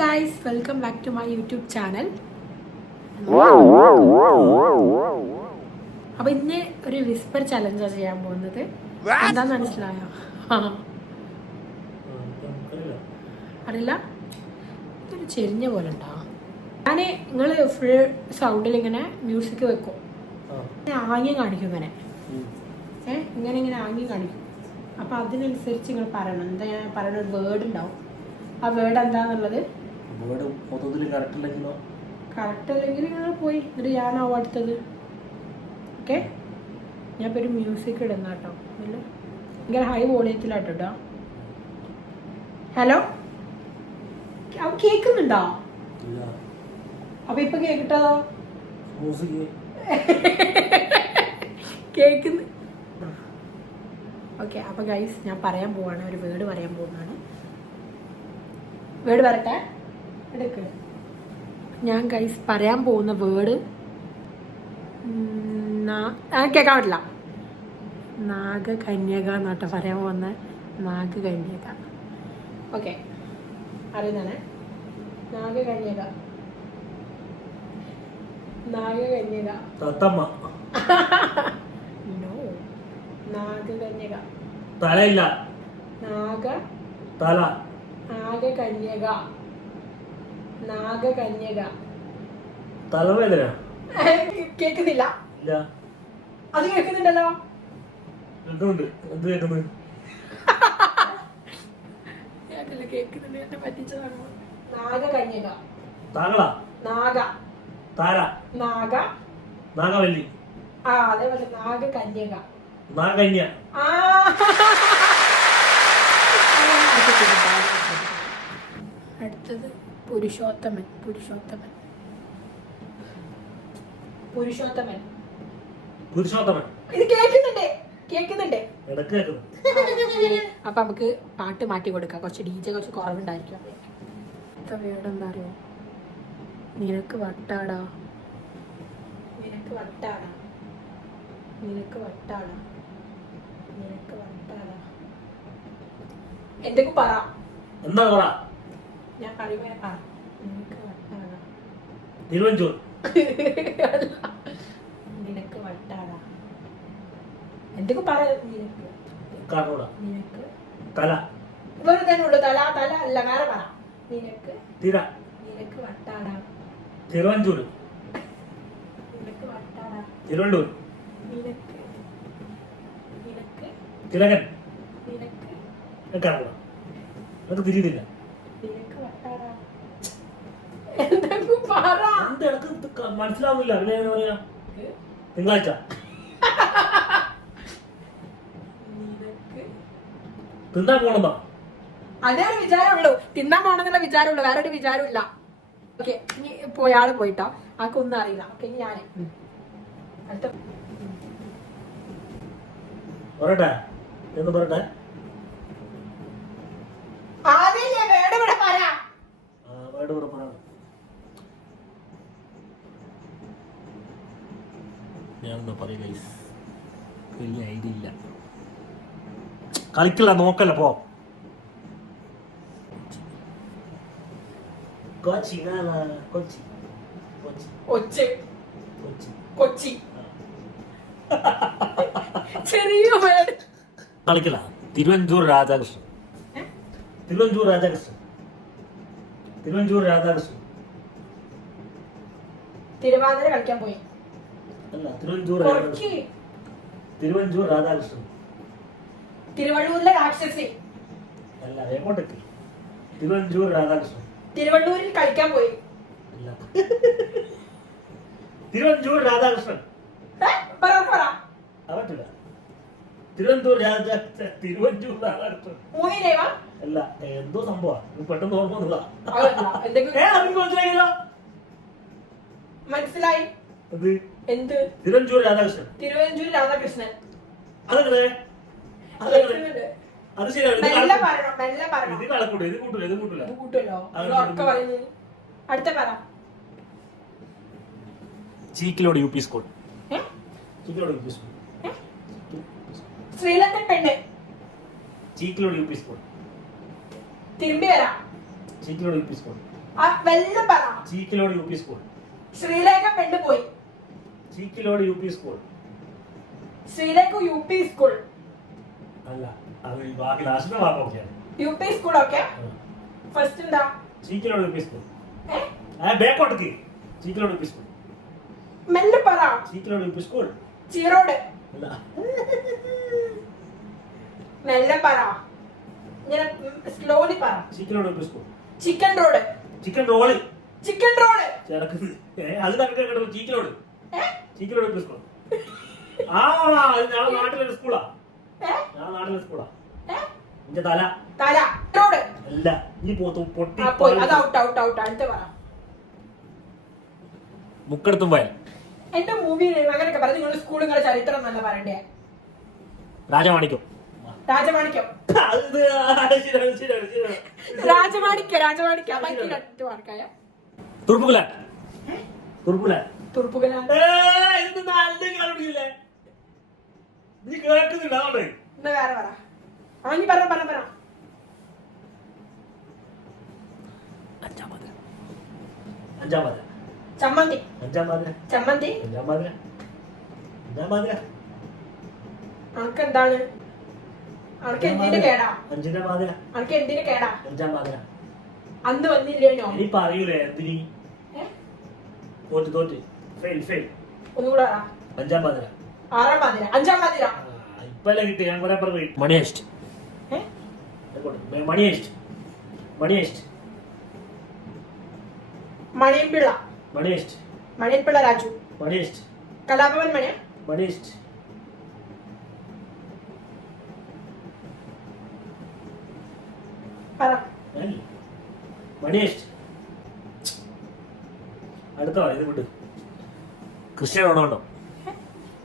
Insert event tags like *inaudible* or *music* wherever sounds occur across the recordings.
Guys welcome back to my YouTube channel അപ്പൊ ഇന്ന് ഒരു വിസ്പർ ചലഞ്ചാണ് ചെയ്യാൻ പോകുന്നത്. എന്താന്ന് മനസ്സിലായോ. അറിയില്ല. ഒരു ചെരിഞ്ഞ പോലെ ഉണ്ടാ? ഞാൻ നിങ്ങൾ ഫുൾ സൗണ്ടിൽ ഇങ്ങനെ മ്യൂസിക് വെക്കും. ആംഗ്യം കാണിക്കും ഇങ്ങനെ ഏ ഇങ്ങനെ ഇങ്ങനെ ആംഗ്യം കാണിക്കും. അപ്പൊ അതിനനുസരിച്ച് നിങ്ങൾ പറയണം. എന്താ ഞാൻ പറയുന്ന ഒരു വേർഡ് ഉണ്ടാവും ആ വേർഡ് എന്താന്നുള്ളത് വേർഡ് മൊത്തത്തിൽ കറക്റ്റ് അല്ലെങ്കിലോ? കറക്റ്റ് അല്ലെങ്കിൽ ഞങ്ങൾ പോയി. എന്നിട്ട് ഞാനാവും അടുത്തത്. ഓക്കെ ഞാൻ ഇപ്പോൾ ഒരു മ്യൂസിക് ഇടുന്ന കേട്ടോ. ഇല്ല? ഭയങ്കര ഹൈ വോളിയത്തിലാട്ടോ ഇടാം ഹലോ അവ കേൾക്കുന്നുണ്ടോ? അപ്പൊ ഇപ്പൊ കേക്കിട്ടതോ കേൾക്കുന്നു. ഓക്കെ അപ്പൊ ഗൈസ് ഞാൻ പറയാൻ പോവാണ്. ഒരു വേർഡ് പറയാൻ പോകുന്നതാണ് വേർഡ് പറട്ടെ എടുക്ക്. ഞാൻ ഗൈസ് പറയാൻ പോകുന്ന വേർഡ് കേൾക്കാൻ പറ്റില്ല. നാഗകന്യക എന്നോട്ട് പറയാൻ പോകുന്ന. നാഗകന്യക. ഓക്കെ അറിയുന്നതാണ്. നാഗകന്യക. നാഗകന്യക. തത്തമ്മ. നോ നാഗകന്യക. തലയില്ല. നാഗ. തല. നാഗകന്യക. നാഗകന്യക. തലവേദന? *laughs* കേക്കുന്നില്ല. ഇല്ല. അത് കേൾക്കുന്നുണ്ടല്ലോ എന്തുണ്ട് എന്ത് കേൾക്കുന്നത്? *laughs* നാഗകന്യക. താങ്കളാ? നാഗ. താര. നാഗ. നാഗവല്ലി. ആ അതേപോലെ നാഗകന്യക. നാഗന്യ. ആ. അടുത്തത്. പുരുഷോത്തമൻ പുരുഷോത്തമൻ. പുരുഷോത്തമൻ. പുരുഷോത്തമൻ. ഇത് കേൾക്കുന്നുണ്ടേ കേൾക്കുന്നുണ്ടേ. ഇടയ്ക്ക് കേൾക്കുന്നു. അപ്പൊ നമുക്ക് പാട്ട് മാറ്റി കൊടുക്കാം. കുറച്ച് ഡി ജെ കുറച്ച് കുറവുണ്ടായിരിക്കും. വേർഡ് എന്താ അറിയോ? നിനക്ക് വട്ടാടാ. നിനക്ക് വട്ടാടാ. നിനക്ക് വട്ടാടാ. നിനക്ക് വട്ടാടാ. എന്തൊക്കെ പറ? എന്താ പറ? ഞാൻ ആ നിനക്ക് വട്ടാടാ തിരുവഞ്ചൂർ നിനക്ക് വട്ടാടാ എന്തൊക്കെ പറ നിനക്ക് കാട്ടോട നിനക്ക് തല വെറുതെ ഉള്ളു തല തല അല്ല വേറെ പറ നിനക്ക് തിര നിനക്ക് വട്ടാടാ തിരുവഞ്ചൂർ നിനക്ക് വട്ടാടാ തിരുവണ്ടൂർ നിനക്ക് നിനക്ക് തിലകൻ നിനക്ക് കാട്ടോട അത് തിരിയുന്നില്ല നിനക്ക് വട്ടാടാ എന്തൊക്കെ പറ എന്ത് ഇടയ്ക്ക് മനസ്സിലാവുന്നില്ല. എങ്ങനെ പറയാ? തിങ്കളാഴ്ച. തിന്നാൻ പോണെന്നാ അതേ ഒരു വിചാരമുള്ളൂ. തിന്നാൻ പോണെന്നുള്ള വിചാരമുള്ളൂ. വേറെ ഒരു വിചാരമില്ല ഓക്കെ ഇനി പോയിട്ടോ. ആൾക്കൊന്നും അറിയില്ല. ഓക്കെ ഇനി ഞാൻ. പറയട്ടെ? എന്ന് പറയട്ടെ? ആദ്യം ഇവിടെ പറ. കൂടെ പറ. ഞാനെന്താ പറയുക ഗൈസ് വലിയ ഐഡിയ ഇല്ല. കളിക്കില്ല നോക്കല്ല പോ. കൊച്ചി ചെറിയ കളിക്കില്ല തിരുവഞ്ചൂർ രാധാകൃഷ്ണൻ? തിരുവഞ്ചൂർ രാധാകൃഷ്ണൻ. തിരുവഞ്ചൂർ രാധാകൃഷ്ണൻ. തിരുവാതിര കളിക്കാൻ പോയി. അല്ല തിരുവഞ്ചൂർ രാധാകൃഷ്ണൻ തിരുവഞ്ചൂർ രാധാകൃഷ്ണൻ തിരുവള്ളൂരിലെ രാക്ഷസി. അല്ല എങ്ങോട്ടേക്ക്? തിരുവഞ്ചൂർ രാധാകൃഷ്ണൻ തിരുവള്ളൂരിൽ കളിക്കാൻ പോയി. ഇല്ല. തിരുവഞ്ചൂർ രാധാകൃഷ്ണൻ ഏ? പറ പറ അത് പറ്റില്ല തിരുവഞ്ചൂർ രാജ തിരുവഞ്ചൂർ രാധാകൃഷ്ണൻ മൂവിയിലേവാ അല്ല എന്തോ സംഭവം. പെട്ടെന്ന് ഓർമ്മ അതല്ല എന്തെങ്കിലും മനസ്സിലായില്ലോ. മനസ്സിലായി. അത് എന്ത്? തിരുവഞ്ചൂർ രാധാകൃഷ്ണൻ. തിരുവഞ്ചൂർ രാധാകൃഷ്ണൻ. അതെങ്ങനെ? അതെങ്ങനെ? അത് ശരിയാണ് ഇത് മെല്ലെ കണക്ക്- പറയണം മെല്ലെ പറയണം. ഇത് ഇത് കൂട്ടില്ല ഇത് കൂട്ടില്ല ഇത് കൂട്ടുമല്ലോ അത് ഇത് ഉറക്കെ പറയുന്നത് അടുത്ത പറ. Cheekilode U P school. ഏ? Cheekilode U P school. ഏ? ശ്രീലങ്കൻ പെണ്ണ്. Cheekilode U P school. തിരുമ്പി വരാം. Cheekilode U P school. ആ വെല്ലം പറ. Cheekilode U P school. Sreelekha പെണ്ണ് പോയി. Cheekilode U P school. Sreelekha U P school. അല്ല അത് ബാക്കി ലാസ്റ്റിന്റെ മാർക്ക് ഓക്കെയാണ് U P school okay first എന്താ? Cheekilode U P school. ഏ? ബേക്കോട്ടേക്ക് ചീക്കിലോട് യു പി സ്കൂൾ. മെല്ലെ പറ. Cheekilode U P school. Cheerode. അല്ല. മെല്ലെ പറ. ഇങ്ങനെ സ്ലോലി പറ. Cheekilode U P school. Chicken road chicken roll chicken roll അത് കേട്ടോ ചീക്കിലോട്. ചീക്കിലോട് സ്കൂൾ ആ അത് ഞങ്ങളുടെ നാട്ടിലൊരു സ്കൂളാ. ഞങ്ങളുടെ നാട്ടിലെ സ്കൂളാ. എന്റെ തല. തല. റോഡ് അല്ല നീ പോത്തു പൊട്ടി അത് ഔട്ട് ഔട്ട് ഔട്ട് അടുത്ത് പറ. മുക്കെടുത്തും പോയാൽ. എന്റെ മൂവി അങ്ങനെയൊക്കെ പറഞ്ഞു നിങ്ങൾ സ്കൂൾ നിങ്ങളുടെ ചരിത്രം നല്ല പറയണ്ടേ? രാജമാണിക്കം രാജമാണിക്യം. ശരിയാണ് രാജമാണിക്യ രാജമാണിക്യ. ബാക്കി രണ്ട് മാർക്കായ തുറുപ്പുകുല തുറുപ്പുകുല തുറുപ്പുകല ഇത് നല്ല കാണില്ലേ നീ കേൾക്കുന്നില്ല അതുകൊണ്ട് എന്നാ വേറെ പറ. ആ നീ പറ പറ പറ. അഞ്ചാം മധുര ചമ്മന്തി. അഞ്ചാം ചമ്മന്തി. അഞ്ചാം മധുര അഞ്ചാം മധുര അനക്ക് എന്താണ് അനക്ക് എന്തിന് കേടാ? അഞ്ചിന്റെ മധുര അനക്ക് എന്തിന്റെ കേടാ? അഞ്ചാം അന്ന് വന്നില്ലേനോ? ഇനി പറയൂലേ എന്തിനി? തോറ്റ് തോറ്റ്. Fail fail. ഒന്നുകൂടെ അഞ്ചാം മധുര ആറാം മതിര അഞ്ചാം മതിര ഇപ്പല്ലേ കിട്ടി ഞാൻ കുറെ പറഞ്ഞു Money Heist. Money Heist. Money Heist. Maniyanpilla Money Heist. Raju. Money Heist. Kalabhavan മണിയ? Money Heist. പറ. Money Heist. അടുത്ത ഇത് വിട്ട് Cristiano Ronaldo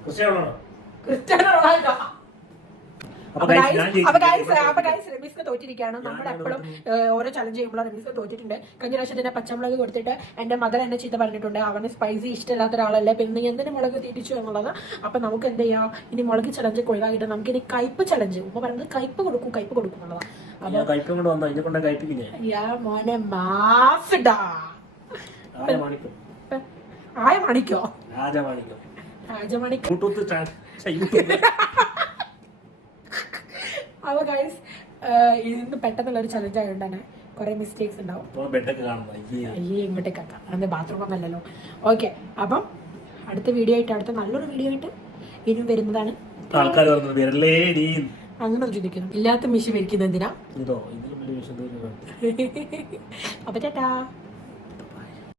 Cristiano Ronaldo Cristiano Ronaldo റമീസിന് തോറ്റിരിക്കുകയാണ്. നമ്മൾ എപ്പോഴും ഓരോ ചലഞ്ച് ചെയ്യുമ്പോൾ റമീസ് തോറ്റിട്ടുണ്ട്. കഴിഞ്ഞ പ്രാവശ്യം തന്നെ പച്ചമുളക് കൊടുത്തിട്ട് എന്റെ മദർ എന്നെ ചീത്ത പറഞ്ഞിട്ടുണ്ട്. അവന് സ്പൈസി ഇഷ്ടമില്ലാത്ത ഒരാളല്ലേ. പിന്നെ എന്തിനു മുളക് തീറ്റിച്ചു എന്നുള്ളത്? അപ്പൊ നമുക്ക് എന്ത് ചെയ്യാം? ഇനി മുളക് ചലഞ്ച് ഒഴിവാക്കിയിട്ട് നമുക്ക് ഇനി കയ്പ് ചലഞ്ച് ഉപ്പ പറയുന്നത് കയ്പ് കൊടുക്കും കയ്പ് കൊടുക്കും എന്നുള്ളതാണ്. മോനെ രാജമാണിക്കം ആയ മണിക്കോ? രാജമാണിക്കം രാജമണിക്ക് ബ്ലൂടൂത്ത് *laughs* അപ്പൊ ഗൈസ് ഇന്ന് പെട്ടെന്നുള്ള ഒരു ചലഞ്ച് ആയതുകൊണ്ടാണ് കുറെ മിസ്റ്റേക്സ് ഉണ്ടാവും. അയ്യേ. ഇങ്ങോട്ടേക്ക് ഇങ്ങോട്ടേക്കാക്കാം അതിന്റെ ബാത്റൂം ഒന്നല്ലല്ലോ ഓക്കെ അപ്പം അടുത്ത വീഡിയോ ആയിട്ട് അടുത്ത നല്ലൊരു വീഡിയോ ആയിട്ട് ഇനിയും വരുന്നതാണ്. ആൾക്കാർ അങ്ങനെ ചോദിക്കുന്നു. ഇല്ലാത്ത മിഷി വരിക്കുന്നത് എന്തിനാ? *laughs* അപ്പൊ ചേട്ടാ.